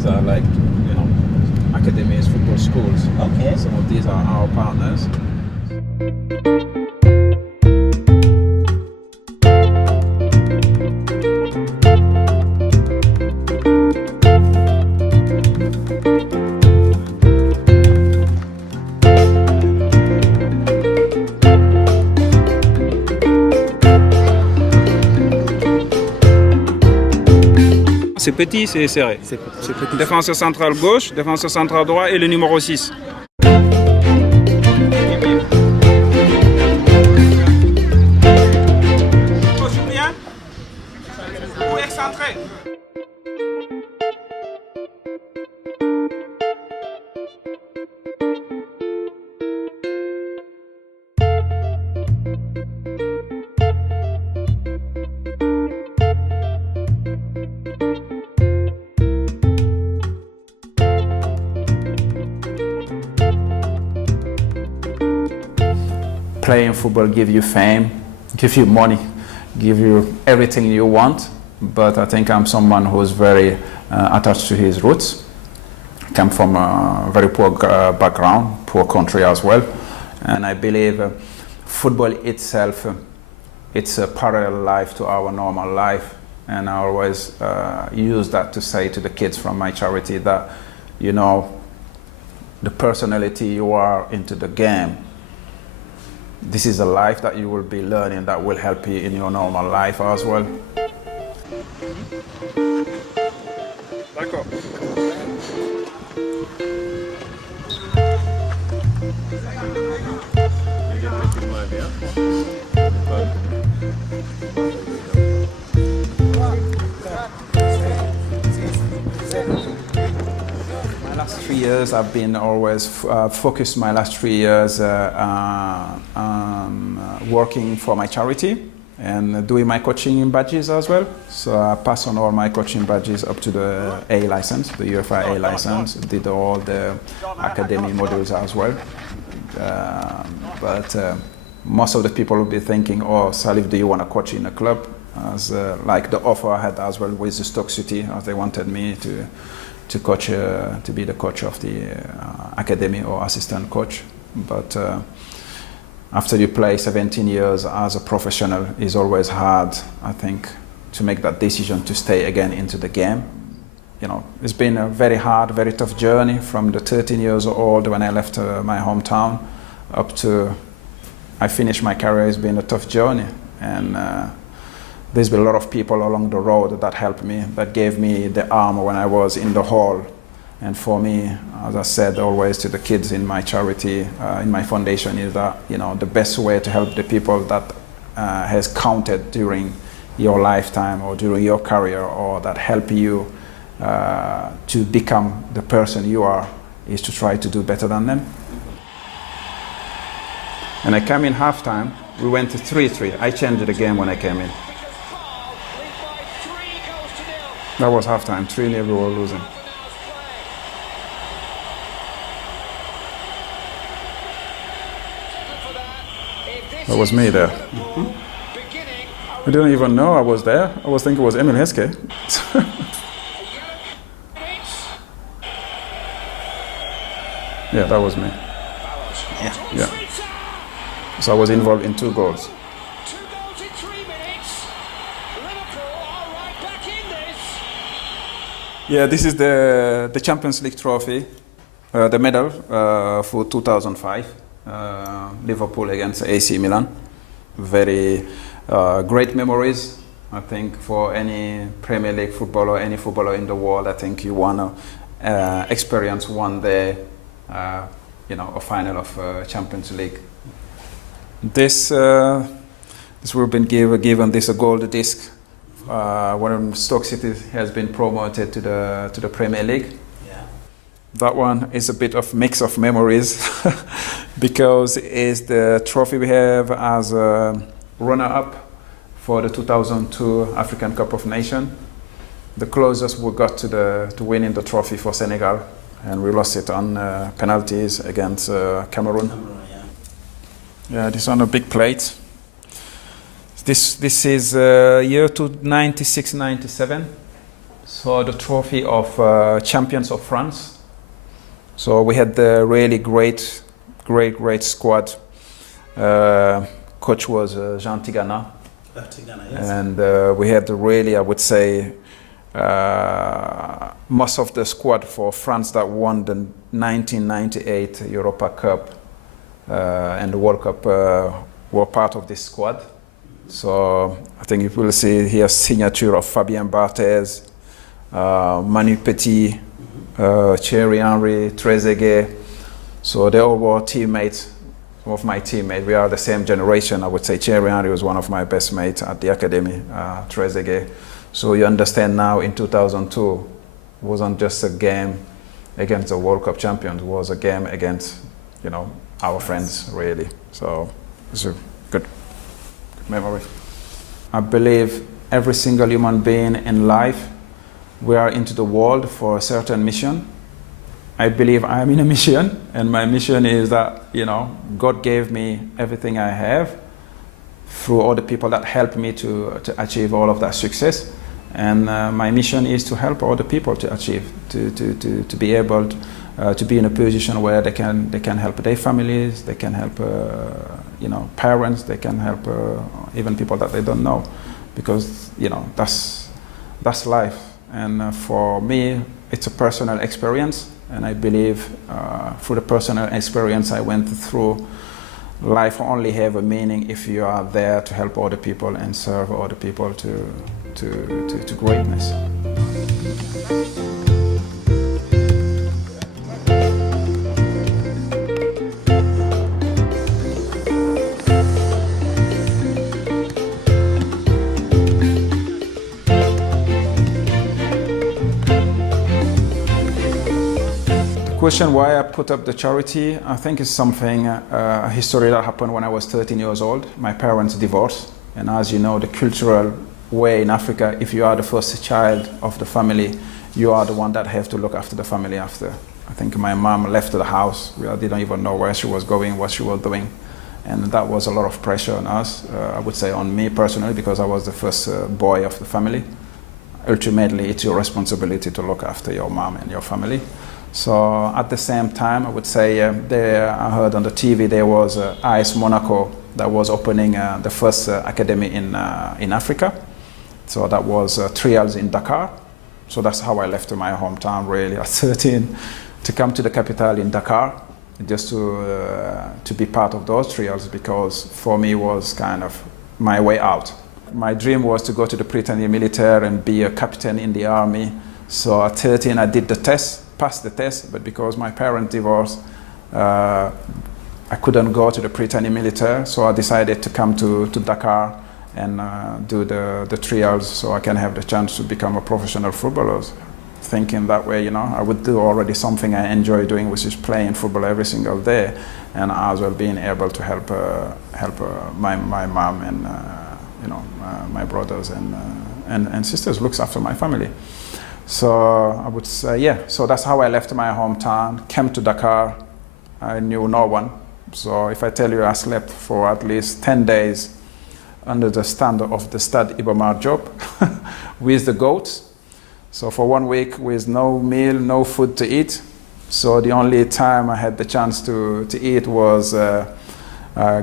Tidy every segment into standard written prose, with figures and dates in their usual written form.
these are like, academies, football schools. Okay. Some of these are our partners. C'est petit, c'est serré. C'est petit. Défenseur central gauche, défenseur central droit et le numéro 6. Bien ou excentré. Playing football give you fame, give you money, give you everything you want. But I think I'm someone who's very attached to his roots. Come from a very poor background, poor country as well. And I believe football itself, it's a parallel life to our normal life. And I always use that to say to the kids from my charity that, the personality you are into the game, this is a life that you will be learning that will help you in your normal life as well. D'accord. My last 3 years, I've been always focused my last 3 years working for my charity and doing my coaching badges as well. So I passed on all my coaching badges up to the A license, the UFI A license, did all the academy modules as well. But most of the people will be thinking, oh, Salif, do you want to coach in a club? As like the offer I had as well with the Stoke City, as they wanted me to coach, to be the coach of the academy or assistant coach. But after you play 17 years as a professional, it's always hard, I think, to make that decision to stay again into the game. It's been a very hard, very tough journey from the 13 years old when I left my hometown up to I finished my career. It's been a tough journey. And there's been a lot of people along the road that helped me, that gave me the arm when I was in the hole. And for me, as I said always to the kids in my charity, in my foundation, is that the best way to help the people that has counted during your lifetime or during your career, or that help you to become the person you are, is to try to do better than them. And I came in halftime. We went to 3-3. I changed the game when I came in. That was halftime. 3-0, we were losing. That was me there. I didn't even know I was there. I was thinking it was Emil Heske. Yeah, that was me. Yeah. So I was involved in 2 goals. 2 goals in 3 minutes. Liverpool are right back in this. Yeah, this is the Champions League trophy, the medal for 2005, Liverpool against AC Milan. Very great memories, I think, for any Premier League footballer, any footballer in the world. I think you want to experience one day, a final of Champions League. This we've been given this a gold disc when Stoke City has been promoted to the Premier League. Yeah. That one is a bit of mix of memories because it's the trophy we have as a runner-up for the 2002 African Cup of Nations. The closest we got to winning the trophy for Senegal, and we lost it on penalties against Cameroon. Yeah, this on a big plate. This is year to 96-97. So the trophy of Champions of France. So we had the really great squad. Coach was Jean Tigana. Tigana, yes. And we had really, I would say, most of the squad for France that won the 1998 Europa Cup and the World Cup were part of this squad. So I think you will see here signature of Fabien Barthez, Manu Petit, Thierry Henry, Trezeguet. So they all were teammates. Some of my teammates. We are the same generation. I would say Thierry Henry was one of my best mates at the academy, Trezeguet. So you understand now in 2002, it wasn't just a game against the World Cup champions, it was a game against, our friends, really. So it's a good memory. I believe every single human being in life, we are into the world for a certain mission. I believe I am in a mission, and my mission is that, God gave me everything I have through all the people that helped me to achieve all of that success. And my mission is to help other people to achieve, to be able to be in a position where they can help their families, they can help parents, they can help even people that they don't know, because that's life. And for me, it's a personal experience, and I believe through the personal experience I went through, life only have a meaning if you are there to help other people and serve other people to greatness. The question why I put up the charity, I think is something, a history that happened when I was 13 years old. My parents divorced, and as you know, the cultural way in Africa, if you are the first child of the family, you are the one that have to look after the family after. I think my mom left the house. We didn't even know where she was going, what she was doing. And that was a lot of pressure on us, I would say on me personally, because I was the first boy of the family. Ultimately, it's your responsibility to look after your mom and your family. So at the same time, I would say I heard on the TV there was AS Monaco that was opening the first academy in Africa. So that was trials in Dakar. So that's how I left my hometown really at 13 to come to the capital in Dakar, just to be part of those trials, because for me it was kind of my way out. My dream was to go to the Britannia military and be a captain in the army. So at 13 I did the test, passed the test, but because my parents divorced, I couldn't go to the Britannia military, so I decided to come to Dakar and do the trials so I can have the chance to become a professional footballer. Thinking that way, I would do already something I enjoy doing, which is playing football every single day, and as well being able to help my mom and my brothers and sisters, looks after my family. So I would say, so that's how I left my hometown, came to Dakar. I knew no one. So if I tell you I slept for at least 10 days under the stand of the Stade Iba Mar Diop with the goats. So for 1 week with no meal, no food to eat. So the only time I had the chance to eat was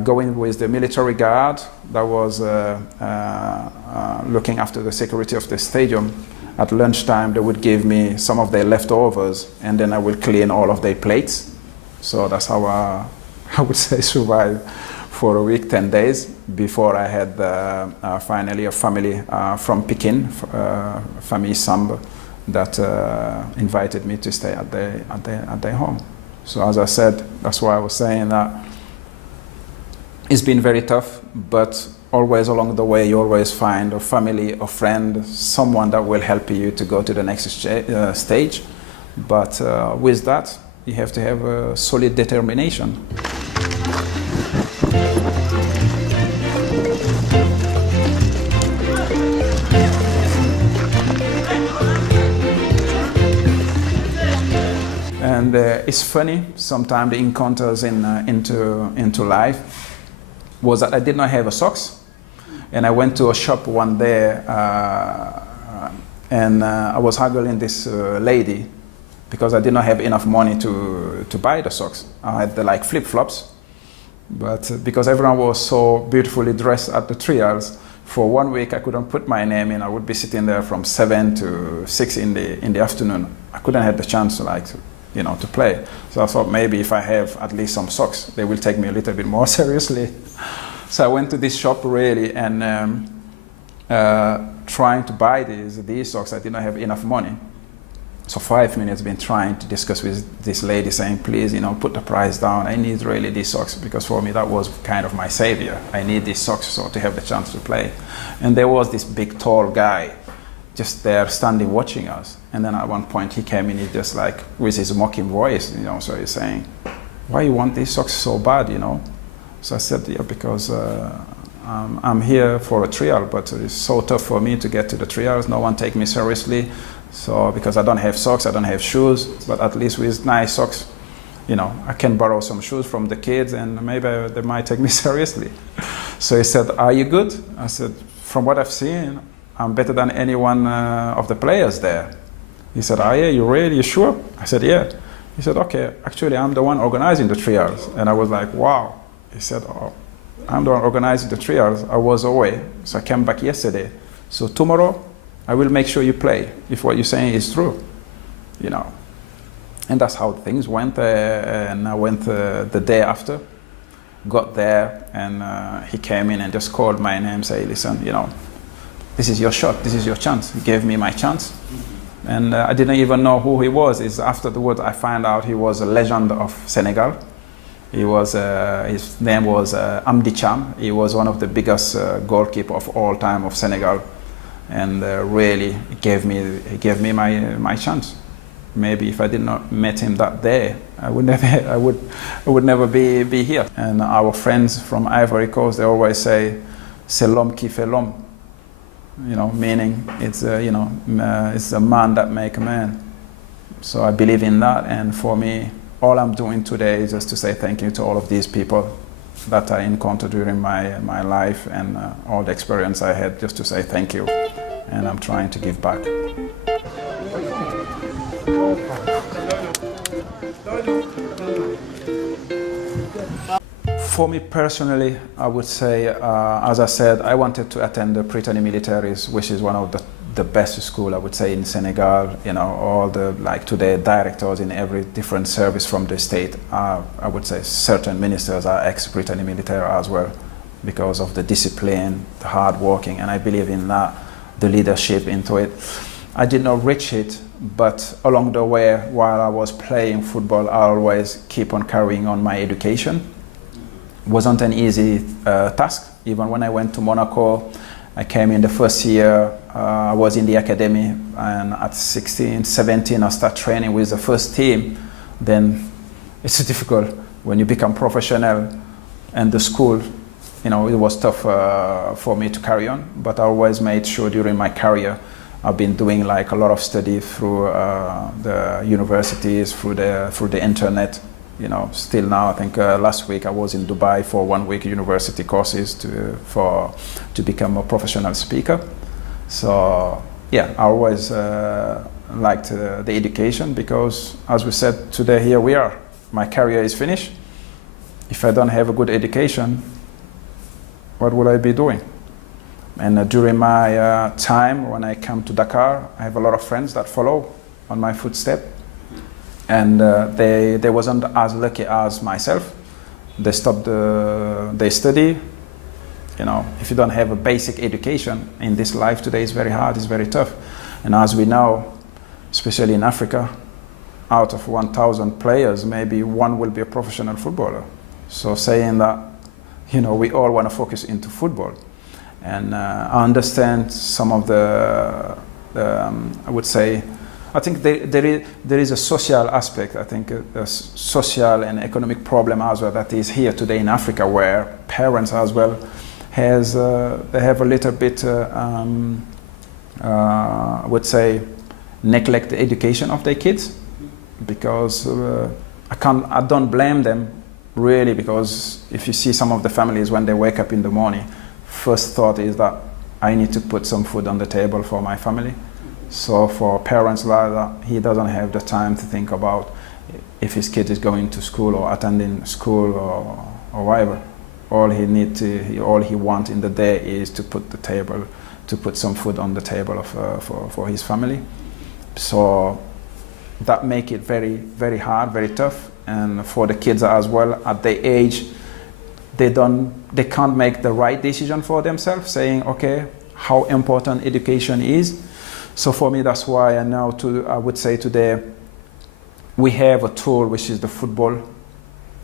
going with the military guard that was looking after the security of the stadium. At lunchtime, they would give me some of their leftovers, and then I would clean all of their plates. So that's how I would say survive for a week, 10 days, before I had finally a family from Pekin, family Samba, that invited me to stay at their home. So as I said, that's why I was saying that it's been very tough, but always along the way you always find a family, a friend, someone that will help you to go to the next stage. But with that, you have to have a solid determination. And it's funny, sometimes the encounters into life was that I did not have a socks. And I went to a shop one day and I was haggling this lady because I did not have enough money to buy the socks. I had the like flip-flops, but because everyone was so beautifully dressed at the trials, for 1 week I couldn't put my name in. I would be sitting there from 7 to 6 in the afternoon. I couldn't have the chance to play. So I thought maybe if I have at least some socks, they will take me a little bit more seriously. So I went to this shop really and trying to buy these socks. I did not have enough money. So 5 minutes been trying to discuss with this lady saying, please, put the price down. I need really these socks because for me that was kind of my savior. I need these socks so to have the chance to play. And there was this big tall guy just there standing watching us. And then at one point he came in, he just like with his mocking voice, so he's saying, why you want these socks so bad, So I said, yeah, because I'm here for a trial, but it's so tough for me to get to the trials. No one take me seriously. So because I don't have socks, I don't have shoes, but at least with nice socks, I can borrow some shoes from the kids and maybe they might take me seriously. So he said, are you good? I said, from what I've seen, I'm better than any one of the players there. He said, oh yeah, you sure? I said, yeah. He said, okay, actually I'm the one organizing the trials. And I was like, wow. He said, oh, I'm the one organizing the trials. I was away, so I came back yesterday. So tomorrow, I will make sure you play if what you're saying is true, And that's how things went. And I went the day after, got there, and he came in and just called my name, say, listen, this is your shot, this is your chance. He gave me my chance. And I didn't even know who he was. It's afterwards I found out he was a legend of Senegal. He was, his name was Amdi Cham. He was one of the biggest goalkeeper of all time of Senegal. And really gave me my chance. Maybe if I did not met him that day, I would never be here. And our friends from Ivory Coast, they always say, "C'est l'homme qui fait l'homme," meaning it's it's a man that make a man. So I believe in that, and for me, all I'm doing today is just to say thank you to all of these people that I encountered during my life and all the experience I had, just to say thank you. And I'm trying to give back. For me personally, I would say, as I said, I wanted to attend the Brittany Militaries, which is one of the best school, I would say, in Senegal. All the, today, directors in every different service from the state, I would say certain ministers are ex-Brittany Military as well, because of the discipline, the hard working, and I believe in that, the leadership into it. I did not reach it, but along the way, while I was playing football, I always keep on carrying on my education. Wasn't an easy task. Even when I went to Monaco, I came in the first year, I was in the academy, and at 16, 17, I start training with the first team. Then it's difficult when you become professional, and the school, it was tough for me to carry on, but I always made sure during my career, I've been doing a lot of study through the universities, through the internet. Still now, I think last week I was in Dubai for 1 week university courses to become a professional speaker. So yeah, I always liked the education, because as we said today, here we are. My career is finished. If I don't have a good education, what will I be doing? And during my time when I come to Dakar, I have a lot of friends that follow on my footsteps. And they wasn't as lucky as myself. They stopped their study. If you don't have a basic education in this life today, it's very hard, it's very tough. And as we know, especially in Africa, out of 1,000 players, maybe one will be a professional footballer. So saying that, we all want to focus into football. And I understand some of I would say, I think there is a social aspect, I think a social and economic problem as well that is here today in Africa, where parents as well they have a little bit, I would say, neglect the education of their kids, because I don't blame them really, because if you see some of the families when they wake up in the morning, first thought is that I need to put some food on the table for my family. So for parents like that, he doesn't have the time to think about if his kid is going to school or attending school or whatever. All he wants in the day is to put some food on the table for his family. So that make it very, very hard, very tough. And for the kids as well, at their age, they can't make the right decision for themselves, saying, okay, how important education is. So for me, that's why I would say today, we have a tool, which is the football,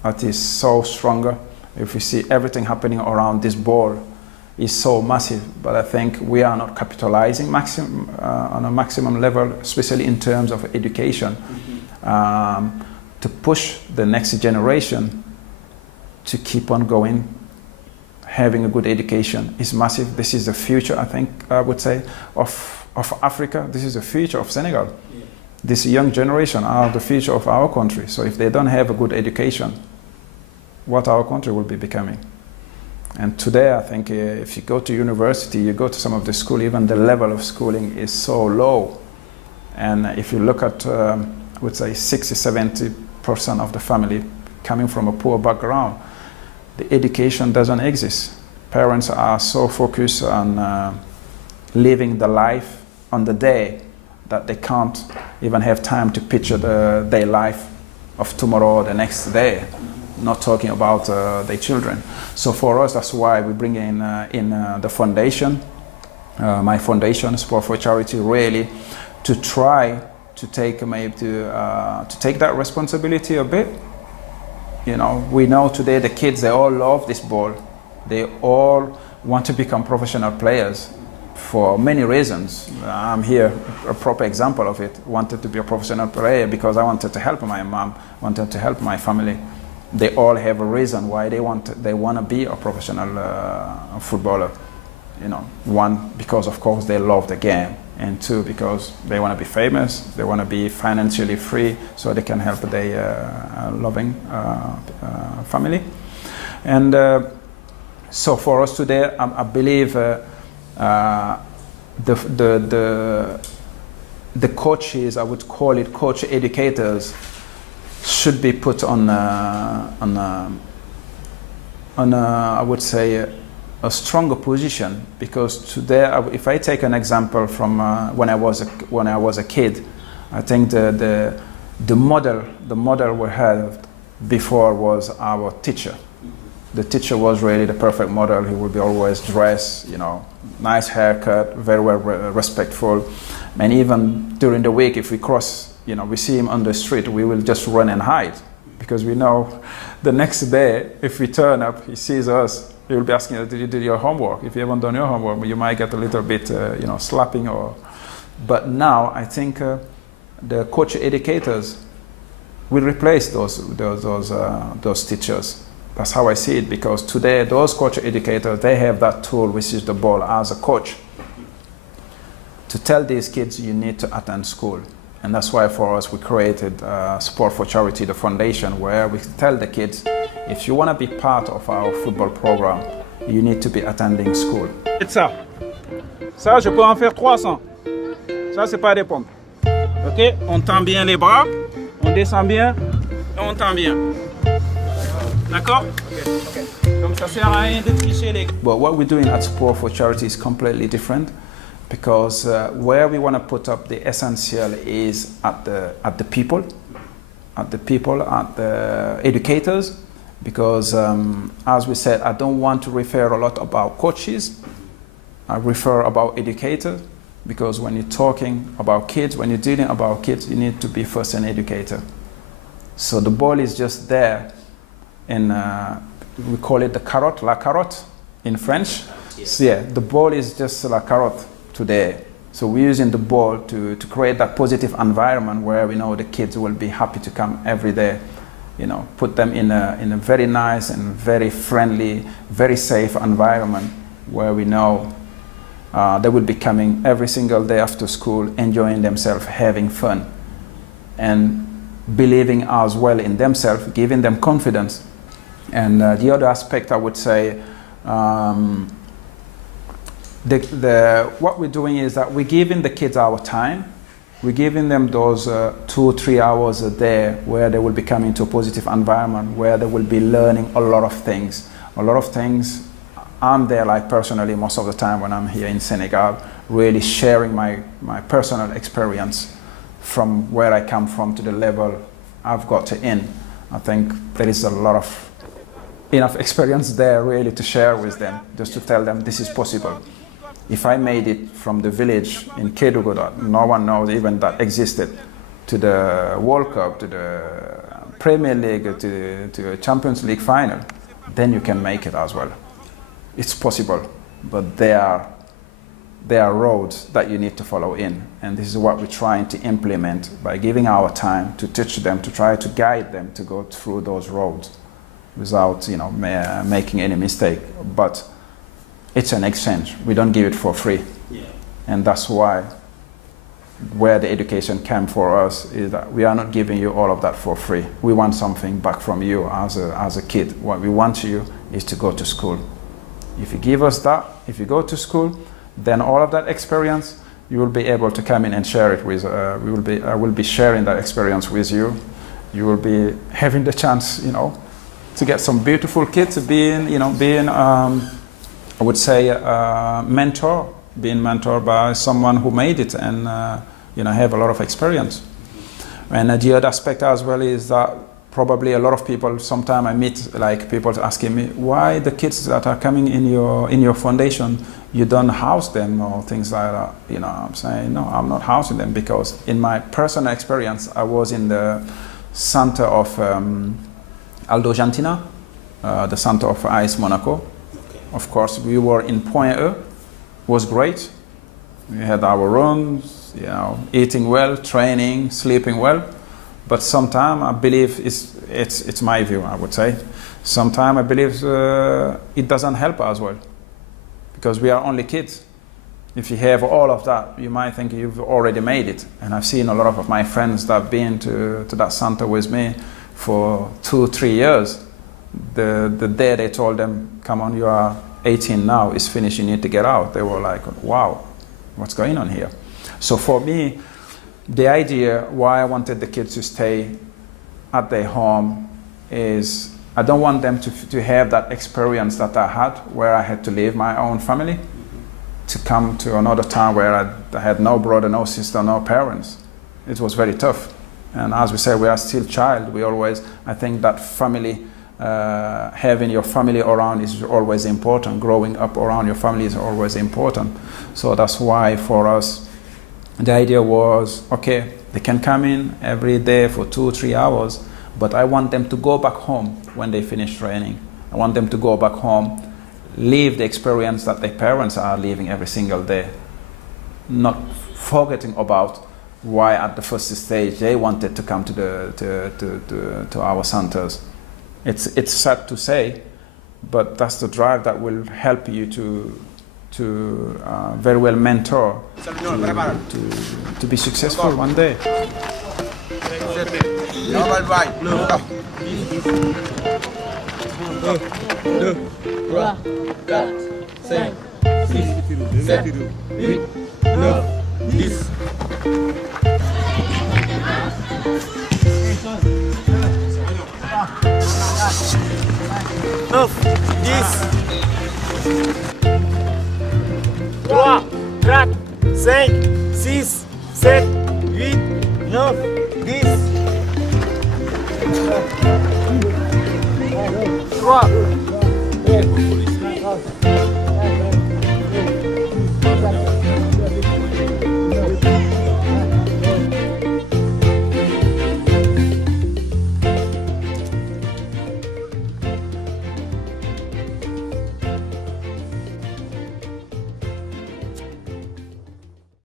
that is so stronger. If you see everything happening around this ball is so massive, but I think we are not capitalizing on a maximum level, especially in terms of education, to push the next generation to keep on going. Having a good education is massive. This is the future, I think, I would say, of Africa. This is the future of Senegal. Yeah. This young generation are the future of our country. So if they don't have a good education, what our country will be becoming. And today, I think if you go to university, you go to some of the school, even the level of schooling is so low. And if you look at, I would say 60-70% of the family coming from a poor background, the education doesn't exist. Parents are so focused on living the life on the day that they can't even have time to picture their life of tomorrow or the next day, not talking about their children. So for us, that's why we bring in the foundation, my foundation, Sport for Charity, really to try to take to take that responsibility a bit. You know, we know today the kids, they all love this ball. They all want to become professional players for many reasons. I'm here, a proper example of it. Wanted to be a professional player because I wanted to help my mom, wanted to help my family. They all have a reason why they want to be a professional footballer. You know, one, because of course they love the game, and two, because they want to be famous, they want to be financially free so they can help their loving family. And so for us today, I believe the coaches, I would call it coach educators, should be put on I would say a stronger position, because today, if I take an example from when I was a kid, I think the model we had before was our teacher. The teacher was really the perfect model. He would be always dressed, you know, nice haircut, very well respectful, and even during the week, if we cross, you know, we see him on the street, we will just run and hide, because we know the next day, if we turn up, he sees us, he will be asking, did you do your homework? If you haven't done your homework, you might get a little bit, you know, slapping or. But now I think the coach educators will replace those teachers. That's how I see it, because today those coach educators, they have that tool, which is the ball, as a coach, to tell these kids you need to attend school. And that's why for us we created Sport for Charity, the foundation, where we tell the kids, if you want to be part of our football program, you need to be attending school. C'est ça. Ça, je peux en faire 300. Ça, c'est pas des pompes. Ok? On tend bien les bras, on descend bien, et on tend bien. D'accord? Okay. Donc ça sert à rien de tricher les gars. But what we're doing at Sport for Charity is completely different, because where we want to put up the essential is at the people, at the educators, because as we said, I don't want to refer a lot about coaches. I refer about educators, because when you're talking about kids, when you're dealing about kids, you need to be first an educator. So the ball is just there, and we call it the carrot, la carotte in French. Yes. So yeah, the ball is just la carotte today. So we're using the ball to create that positive environment where we know the kids will be happy to come every day. You know, put them in a very nice and very friendly, very safe environment where we know they will be coming every single day after school, enjoying themselves, having fun, and believing as well in themselves, giving them confidence. And the other aspect, I would say, What we're doing is that we're giving the kids our time. We're giving them those 2-3 hours a day where they will be coming to a positive environment, where they will be learning a lot of things. A lot of things. I'm there, like personally, most of the time when I'm here in Senegal, really sharing my personal experience from where I come from to the level I've got to in. I think there is a lot of enough experience there really to share with them, just to tell them this is possible. If I made it from the village in Kédougou that no one knows even that existed, to the World Cup, to the Premier League, to a Champions League final, then you can make it as well. It's possible, but there are roads that you need to follow in, and this is what we're trying to implement by giving our time to teach them, to try to guide them to go through those roads without making any mistake. But it's an exchange. We don't give it for free. Yeah. And that's why where the education came for us is that we are not giving you all of that for free. We want something back from you as a kid. What we want you is to go to school. If you give us that, if you go to school, then all of that experience, you will be able to come in and share it with, I will be sharing that experience with you. You will be having the chance, to get some beautiful kids, being I would say being mentored by someone who made it and have a lot of experience. And the other aspect as well is that probably a lot of people, sometimes I meet people asking me, why the kids that are coming in your foundation, you don't house them or things like that. I'm saying, no, I'm not housing them, because in my personal experience, I was in the center of Aldo Gentina, the center of AS Monaco. Of course, we were in Point E. Was great. We had our rooms, eating well, training, sleeping well. But sometimes I believe it's my view, I would say. Sometimes I believe it doesn't help as well, because we are only kids. If you have all of that, you might think you've already made it. And I've seen a lot of my friends that have been to that center with me for 2-3 years. The day they told them, come on, you are 18 now, it's finished, you need to get out, they were like, wow, what's going on here? So for me, the idea why I wanted the kids to stay at their home is I don't want them to have that experience that I had, where I had to leave my own family to come to another town where I had no brother, no sister, no parents. It was very tough. And as we say, we are still child. I think that family, having your family around is always important. Growing up around your family is always important. So that's why for us, the idea was, okay, they can come in every day for 2-3 hours, but I want them to go back home when they finish training. I want them to go back home, live the experience that their parents are living every single day, not forgetting about why at the first stage they wanted to come to our centers. It's sad to say, but that's the drive that will help you to very well mentor to be successful one day. 3,